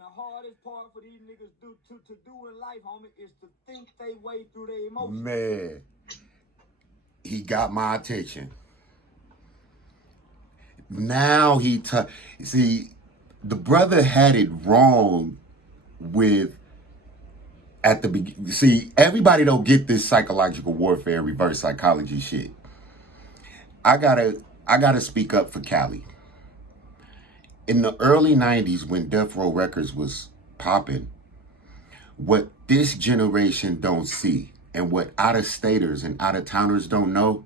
the hardest part for these niggas to do in life, homie, is to think they way through their emotions. Man, he got my attention. Now see, the brother had it wrong with at the beginning. See, everybody don't get this psychological warfare, reverse psychology shit. I gotta speak up for Cali. In the early 90s, when Death Row Records was popping, what this generation don't see and what out-of-staters and out-of-towners don't know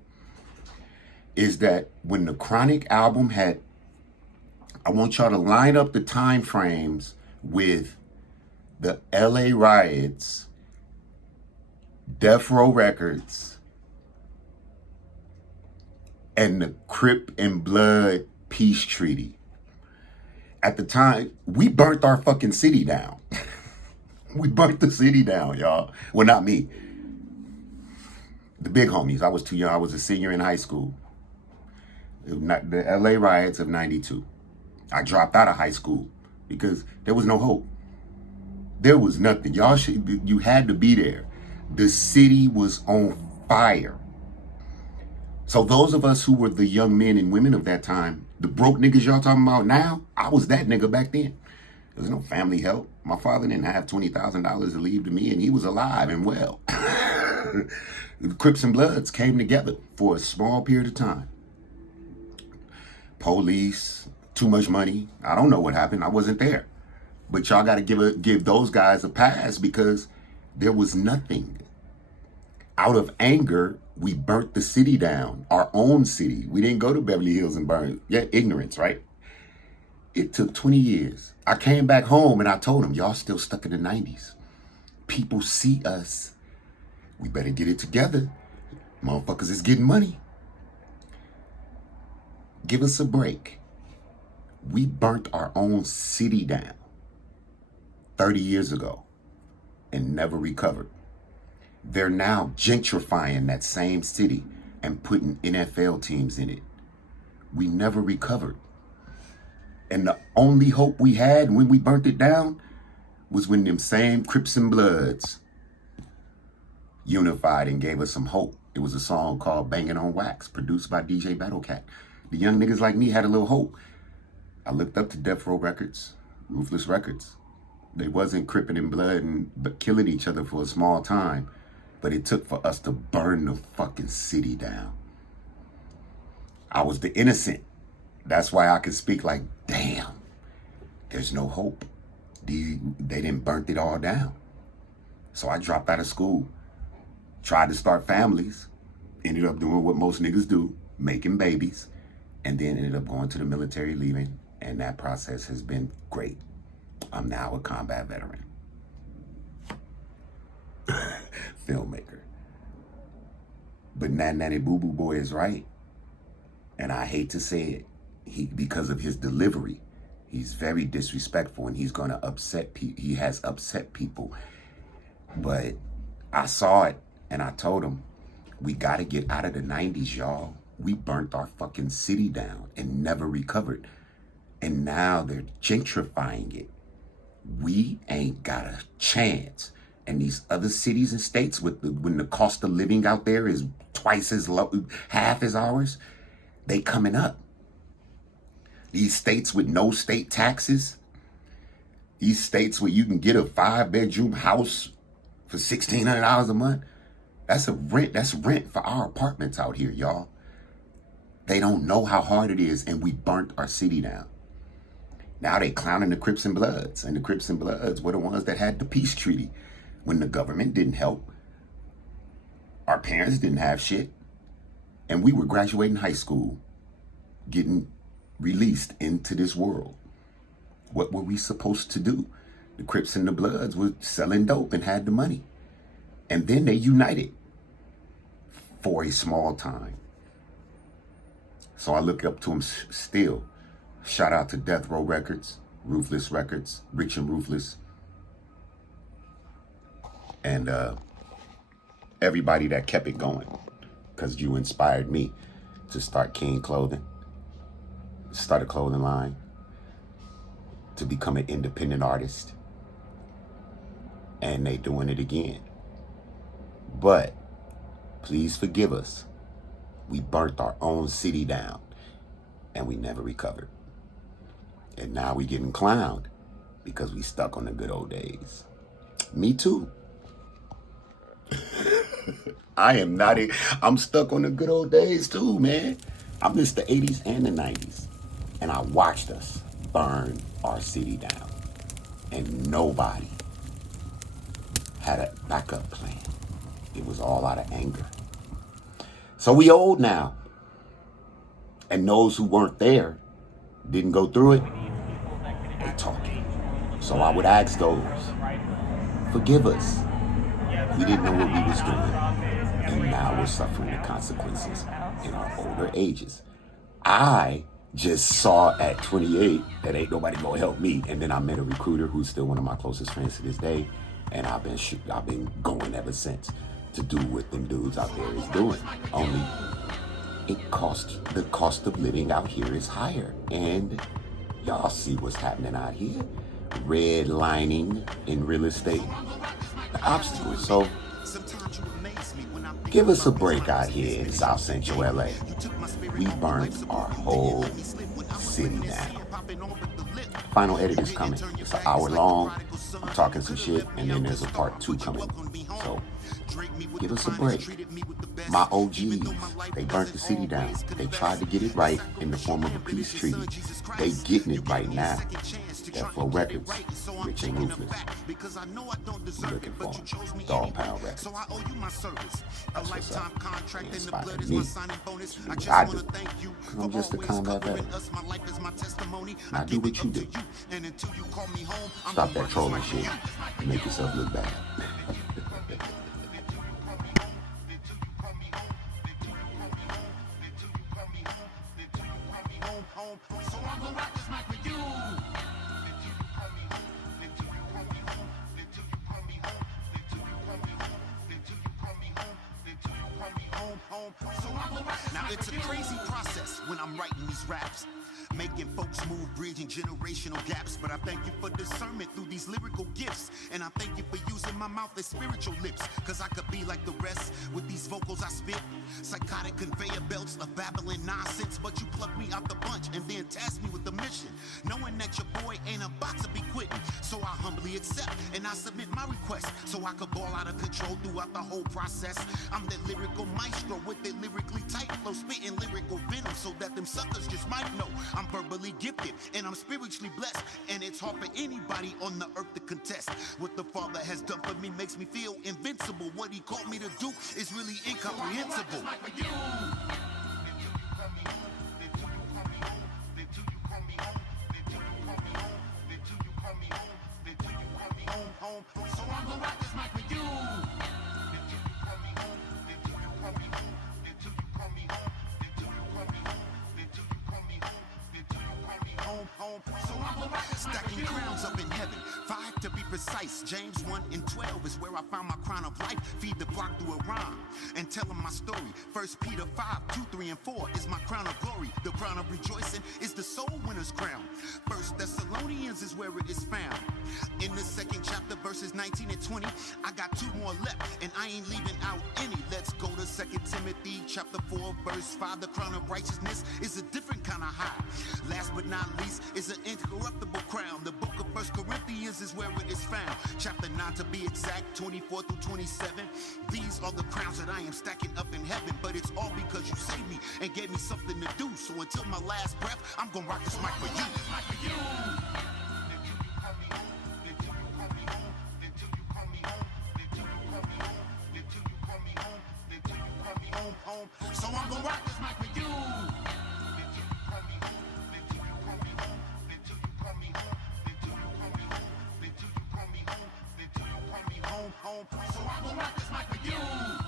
is that when the Chronic album had, I want y'all to line up the time frames with the LA riots, Death Row Records, and the Crip and Blood peace treaty. At the time, we burnt our fucking city down. We burnt the city down, y'all. Well, not me. The big homies. I was too young. I was a senior in high school. The LA riots of 92. I dropped out of high school because there was no hope. There was nothing. You had to be there. The city was on fire. So those of us who were the young men and women of that time, the broke niggas y'all talking about now, I was that nigga back then. There was no family help. My father didn't have $20,000 to leave to me, and he was alive and well. The Crips and Bloods came together for a small period of time. Police, too much money. I don't know what happened. I wasn't there. But y'all got to give those guys a pass because there was nothing. Out of anger, we burnt the city down, our own city. We didn't go to Beverly Hills and burn. Yeah, ignorance, right? It took 20 years. I came back home and I told them, y'all still stuck in the 90s. People see us. We better get it together. Motherfuckers is getting money. Give us a break. We burnt our own city down 30 years ago and never recovered. They're now gentrifying that same city and putting NFL teams in it. We never recovered. And the only hope we had when we burnt it down was when them same Crips and Bloods unified and gave us some hope. It was a song called Bangin' on Wax, produced by DJ Battlecat. The young niggas like me had a little hope. I looked up to Death Row Records, Ruthless Records. They wasn't cripping in blood but killing each other for a small time. But it took for us to burn the fucking city down. I was the innocent. That's why I could speak like, damn, there's no hope. They didn't burn it all down. So I dropped out of school, tried to start families, ended up doing what most niggas do, making babies, and then ended up going to the military, leaving, and that process has been great. I'm now a combat veteran. Filmmaker. But Nanny Boo Boo Boy is right. And I hate to say it. Because of his delivery, he's very disrespectful and he's going to upset people. He has upset people. But I saw it and I told him, we got to get out of the 90s, y'all. We burnt our fucking city down and never recovered. And now they're gentrifying it. We ain't got a chance. And these other cities and states when the cost of living out there is twice as low, half as ours, they coming up. These states with no state taxes, these states where you can get a 5-bedroom house for $1,600 a month, that's rent for our apartments out here, y'all. They don't know how hard it is, and we burnt our city down. Now they clowning the Crips and Bloods, and the Crips and Bloods were the ones that had the peace treaty. When the government didn't help, our parents didn't have shit, and we were graduating high school, getting released into this world. What were we supposed to do? The Crips and the Bloods were selling dope and had the money. And then they united for a small time. So I look up to them still. Shout out to Death Row Records, Ruthless Records, Rich and Ruthless. And everybody that kept it going, because you inspired me to start King Clothing, start a clothing line. to become an independent artist. And they doing it again. But please forgive us. We burnt our own city down and we never recovered. And now we getting clowned because we stuck on the good old days. Me too. I'm stuck on the good old days too, man. I miss the 80s and the 90s. And I watched us burn our city down. And nobody had a backup plan. It was all out of anger. So we old now. And those who weren't there, didn't go through it, they talking. So I would ask those, forgive us. We didn't know what we was doing. And now we're suffering the consequences in our older ages. I just saw at 28 that ain't nobody gonna help me. And then I met a recruiter who's still one of my closest friends to this day. And I've been going ever since to do what them dudes out there is doing. Only the cost of living out here is higher. And y'all see what's happening out here. Redlining in real estate. The obstacles. So give us a break out here in South Central LA. We burned our whole city down. Final edit is coming. It's an hour long. I'm talking some shit, and then there's a part 2 coming. So give us a break. My OGs, they burnt the city down. They tried to get it right in the form of a peace treaty. They getting it right now. Death Row Records, Rich and Ruthless. We're looking for them. Dog Pound Records. That's what's up. They inspired me. What I do. Because I'm just a combat veteran. And I do what you do. Stop that trolling shit and make yourself look bad. Now it's a crazy process when I'm writing these raps, making folks move, bridging generational gaps. But I thank you for discernment through these lyrical gifts, and I thank you for using my mouth as spiritual lips, cause I could be like the rest with these vocals I spit. Psychotic conveyor belts of babbling nonsense, but you pluck me out the bunch and then task me with the mission, knowing that your boy ain't about to be quitting. So I humbly accept and I submit my request, so I could ball out of control throughout the whole process. I'm that lyrical maestro with that lyrically tight flow, spitting lyrical venom so that them suckers just might know I'm verbally gifted and I'm spiritually blessed, and it's hard for anybody on the earth to contest. What the Father has done for me makes me feel invincible. What he called me to do is really incomprehensible. So I'm gonna rock this mic for you. Stacking crowns up in heaven, 5 to be precise. James 1:12 is where I found my crown of life. Feed the flock through a rhyme and tell them my story. 1 Peter 5:2, 3, and 4 is my crown of glory. The crown of rejoicing is the soul winner's crown. 1 Thessalonians is where it is found. In the 2nd chapter, verses 19 and 20, I got 2 more left, and I ain't leaving out any. Let's go to 2 Timothy chapter 4, verse 5. The crown of righteousness is a different kind of high. Last but not least is an incorruptible crown. The book of 1 Corinthians is where it is found. Chapter 9 to be exact, 24 through 27. These are the crowns that I am stacking up in heaven, but it's all because you saved me and gave me something to do. So until my last breath, I'm gonna rock this mic for you. So I'm gonna rock this mic for you. So I'm gonna rock this mic for you.